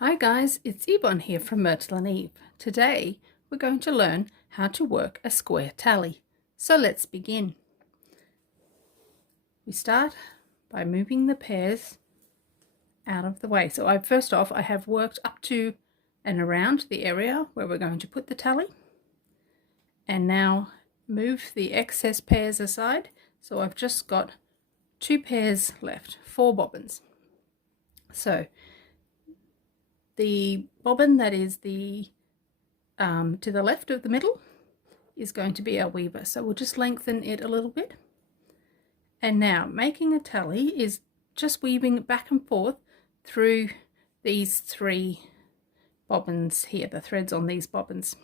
Hi guys, it's Yvonne here from Myrtle and Eve. Today we're going to learn how to work a square tally. So let's begin. We start by moving the pairs out of the way. So first off I have worked up to and around the area where we're going to put the tally. And now move the excess pairs aside. So I've just got 2 pairs left, 4 bobbins. So the bobbin that is to the left of the middle is going to be our weaver. So we'll just lengthen it a little bit. And now making a tally is just weaving back and forth through these 3 bobbins here, the threads on these bobbins.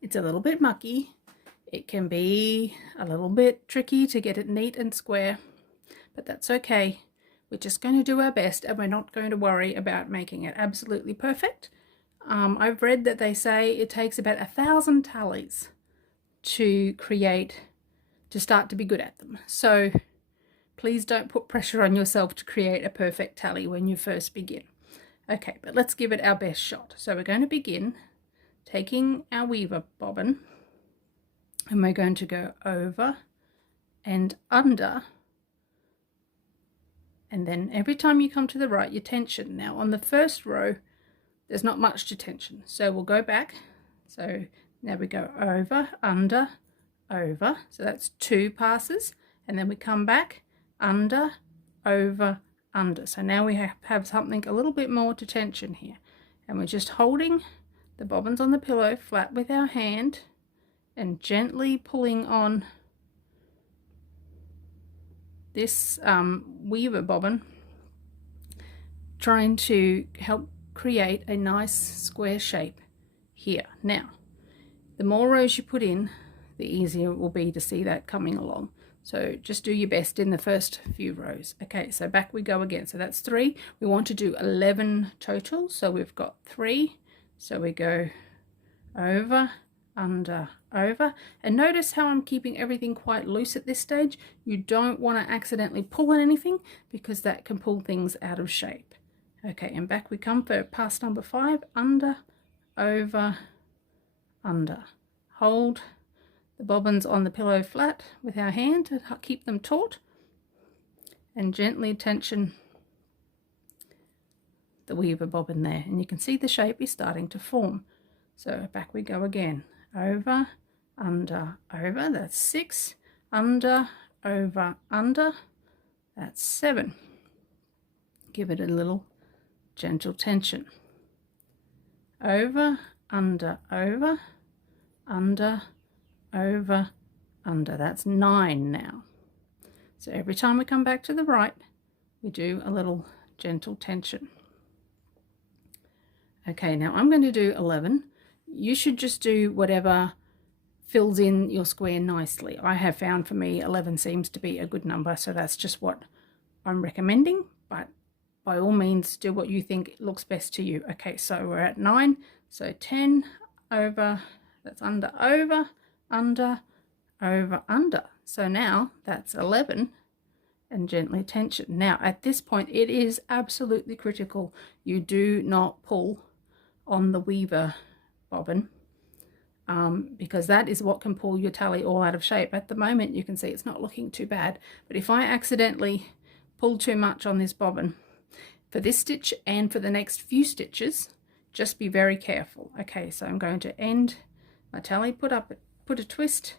It's a little bit mucky. It can be a little bit tricky to get it neat and square, but that's okay. We're just going to do our best and we're not going to worry about making it absolutely perfect. I've read that they say it takes about 1,000 tallies to start to be good at them. So please don't put pressure on yourself to create a perfect tally when you first begin. Okay, but let's give it our best shot. So we're going to begin taking our weaver bobbin and we're going to go over and under. And then every time you come to the right, you tension. Now on the first row, there's not much to tension. So we'll go back. So now we go over, under, over. So that's 2 passes. And then we come back, under, over, under. So now we have something a little bit more to tension here. And we're just holding the bobbins on the pillow flat with our hand and gently pulling on this weaver bobbin, trying to help create a nice square shape here. Now the more rows you put in, the easier it will be to see that coming along. So just do your best in the first few rows. Okay, so back we go again. So that's 3. We want to do 11 total, so we've got 3. So we go over, under, over, and notice how I'm keeping everything quite loose at this stage. You don't want to accidentally pull on anything because that can pull things out of shape. Okay, and back we come for pass number 5, under, over, under. Hold the bobbins on the pillow flat with our hand to keep them taut and gently tension the weaver bobbin there, and you can see the shape is starting to form. So back we go again, over, under, over, that's 6, under, over, under, that's 7. Give it a little gentle tension. Over, under, over, under, over, under, that's 9 now. So every time we come back to the right, we do a little gentle tension. Okay, now I'm going to do 11. You should just do whatever fills in your square nicely. I have found for me 11 seems to be a good number, so that's just what I'm recommending, but by all means do what you think looks best to you. Okay, so we're at 9, so 10 over, that's under, over, under, over, under. So now that's 11 and gently tension. Now at this point it is absolutely critical you do not pull on the weaver bobbin, because that is what can pull your tally all out of shape. At the moment you can see it's not looking too bad, but if I accidentally pull too much on this bobbin for this stitch and for the next few stitches, just be very careful. Okay, so I'm going to end my tally, put a twist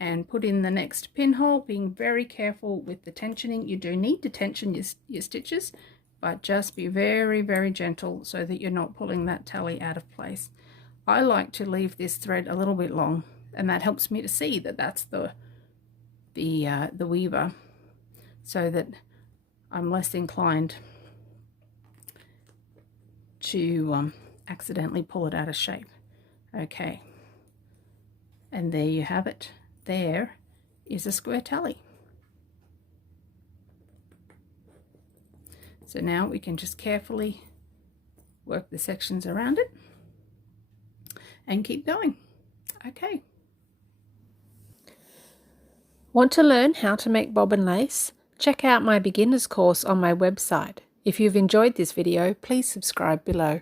and put in the next pinhole, being very careful with the tensioning. You do need to tension your stitches, but just be very, very gentle so that you're not pulling that tally out of place. I like to leave this thread a little bit long, and that helps me to see that that's the weaver, so that I'm less inclined to accidentally pull it out of shape. Okay, and there you have it. There is a square tally. So now we can just carefully work the sections around it and keep going. Okay. Want to learn how to make bobbin lace? Check out my beginner's course on my website. If you've enjoyed this video, please subscribe below.